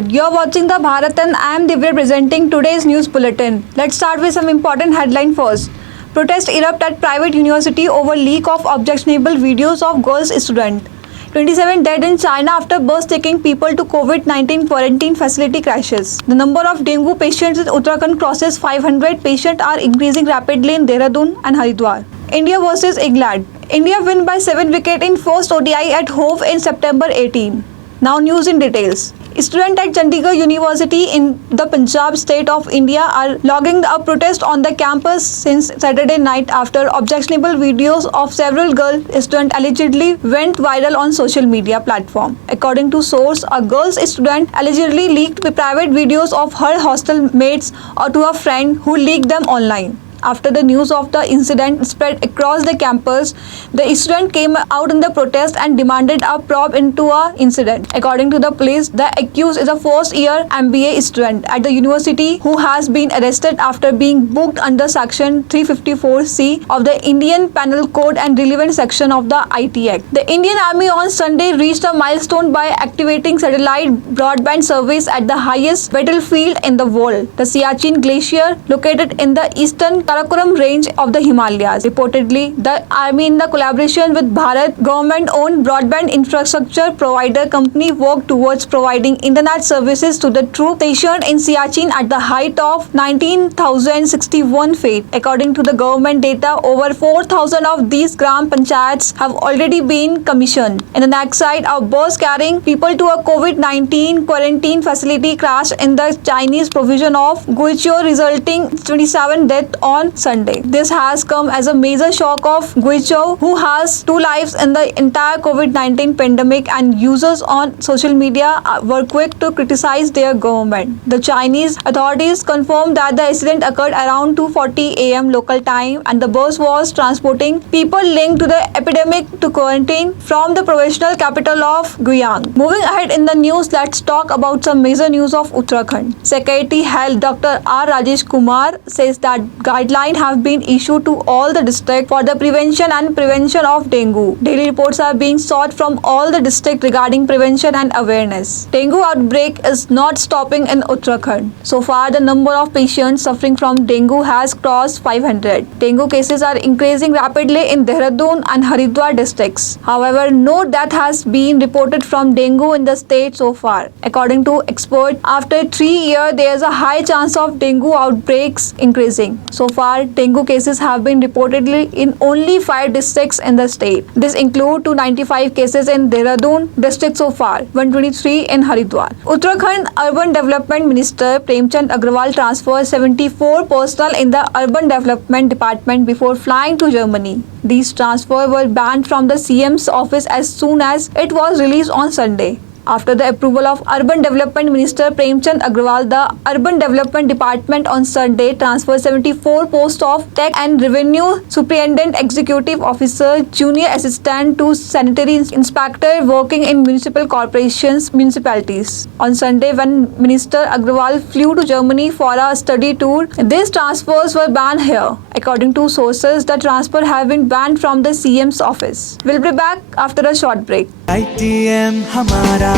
Namaskar. You're watching the Bharat and I am Divya presenting today's news bulletin. Let's start with some important headline first. Protest erupt at private university over leak of objectionable videos of girls student. 27 dead in China after bus taking people to COVID-19 quarantine facility crashes. The number of dengue patients in Uttarakhand crosses 500. Patients are increasing rapidly in Dehradun and Haridwar. India versus England. India win by 7 wickets in first ODI at Hove in September 18. Now news in details. Students at Chandigarh University in the Punjab state of India are logging a protest on the campus since Saturday night after objectionable videos of several girl students allegedly went viral on social media platform. According to source, a girl student allegedly leaked private videos of her hostel mates or to a friend who leaked them online. After the news of the incident spread across the campus, the student came out in the protest and demanded a probe into the incident. According to the police, the accused is a first-year MBA student at the university who has been arrested after being booked under Section 354C of the Indian Penal Code and relevant section of the IT Act. The Indian Army on Sunday reached a milestone by activating satellite broadband service at the highest battlefield in the world, the Siachen Glacier, located in the eastern Karakoram range of the Himalayas. Reportedly, the Army in the collaboration with Bharat government-owned broadband infrastructure provider company worked towards providing internet services to the troops stationed in Siachen at the height of 19,061 feet. According to the government data, over 4,000 of these gram panchayats have already been commissioned. In the next side, a bus carrying people to a COVID-19 quarantine facility crashed in the Chinese province of Guizhou, resulting 27 deaths on Sunday. This has come as a major shock of Guizhou, who has 2 lives in the entire COVID-19 pandemic, and users on social media were quick to criticize their government. The Chinese authorities confirmed that the accident occurred around 2:40 a.m. local time and the bus was transporting people linked to the epidemic to quarantine from the provincial capital of Guiyang. Moving ahead in the news, let's talk about some major news of Uttarakhand. Secretary Health Dr. R. Rajesh Kumar says that guidelines have been issued to all the districts for the prevention of dengue. Daily reports are being sought from all the districts regarding prevention and awareness. Dengue outbreak is not stopping in Uttarakhand. So far, the number of patients suffering from dengue has crossed 500. Dengue cases are increasing rapidly in Dehradun and Haridwar districts. However, no death has been reported from dengue in the state so far. According to experts, after 3 years, there is a high chance of dengue outbreaks increasing. So far, dengue cases have been reportedly in only 5 districts in the state. This includes 295 cases in Dehradun district so far, 123 in Haridwar. Uttarakhand Urban Development Minister Premchand Agrawal transferred 74 personnel in the Urban Development Department before flying to Germany. These transfers were banned from the CM's office as soon as it was released on Sunday. After the approval of Urban Development Minister Premchand Agrawal, the Urban Development Department on Sunday transferred 74 posts of Tech and Revenue Superintendent, Executive Officer, Junior Assistant to Sanitary Inspector working in municipal corporations, municipalities. On Sunday, when Minister Agrawal flew to Germany for a study tour, these transfers were banned here. According to sources, the transfer have been banned from the CM's office. We'll be back after a short break. ITM हमारा,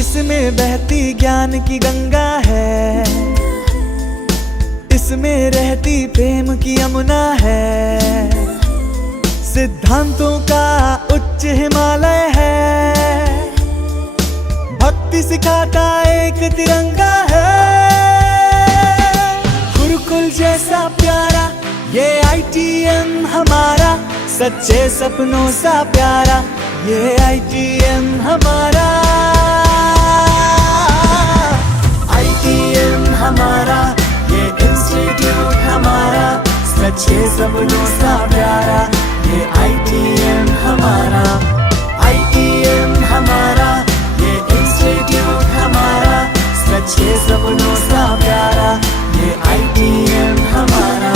इसमें बहती ज्ञान की गंगा है, इसमें रहती प्रेम की यमुना है, सिद्धांतों का उच्च हिमालय है, भक्ति सिखाता एक तिरंगा है, गुरुकुल जैसा प्यारा ये ITM हमारा, सच्चे सपनों सा प्यारा ये ITM हमारा, ITM हमारा, ये इंस्टीट्यूट हमारा, सच्चे सपनों सा प्यारा ये ITM हमारा, ITM हमारा, ये इंस्टीट्यूट हमारा, सच्चे सपनों सा प्यारा ये ITM हमारा.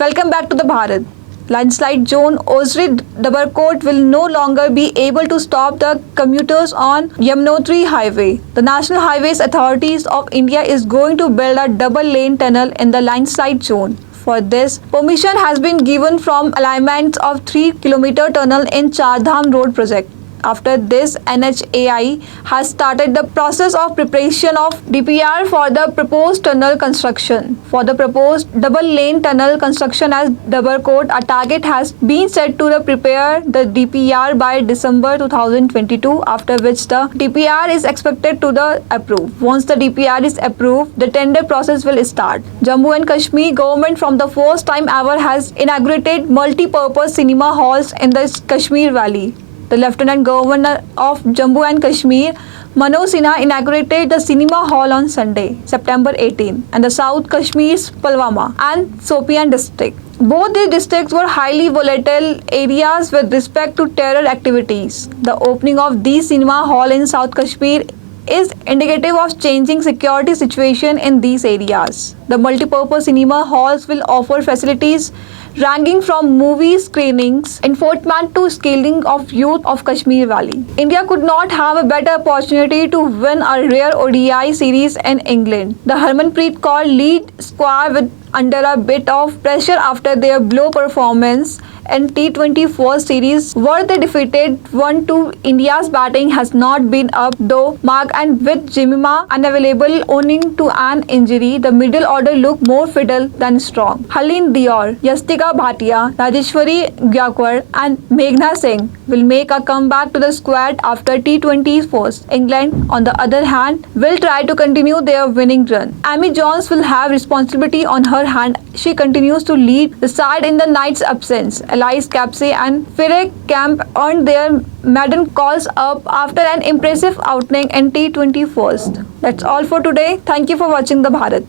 Welcome back to the Bharat. Landslide zone Ozri Dabarkot will no longer be able to stop the commuters on Yamunotri Highway. The National Highways Authorities of India is going to build a double-lane tunnel in the landslide zone. For this, permission has been given from alignment of 3-kilometer tunnel in Char Dham Road project. After this, NHAI has started the process of preparation of DPR for the proposed tunnel construction. For the proposed double-lane tunnel construction at Dabarkot, a target has been set to prepare the DPR by December 2022, after which the DPR is expected to the approve. Once the DPR is approved, the tender process will start. Jammu and Kashmir government from the first time ever has inaugurated multi-purpose cinema halls in the Kashmir Valley. The Lieutenant Governor of Jammu and Kashmir, Manoj Sinha, inaugurated the cinema hall on Sunday, September 18, and the South Kashmir's Pulwama and Sopian district. Both these districts were highly volatile areas with respect to terror activities. The opening of these cinema hall in South Kashmir is indicative of changing security situation in these areas. The multipurpose cinema halls will offer facilities ranging from movie screenings, enforcement to skilling of youth of Kashmir Valley. India could not have a better opportunity to win a rare ODI series in England. The Harmanpreet Kaur lead squad with under a bit of pressure after their blow performance in T20 First Series, where they defeated 1-2. India's batting has not been up, though Mark and with Jemimah unavailable owing to an injury, the middle order looked more fiddle than strong. Harleen Dior, Yastika Bhatia, Rajeshwari Gaikwad and Meghna Singh will make a comeback to the squad after T20 First. England, on the other hand, will try to continue their winning run. Amy Jones will have responsibility on her hand. She continues to lead the side in the night's absence. Elise Capsey and Firak Camp earned their maiden calls up after an impressive outing in T20 First. That's all for today. Thank you for watching The Bharat.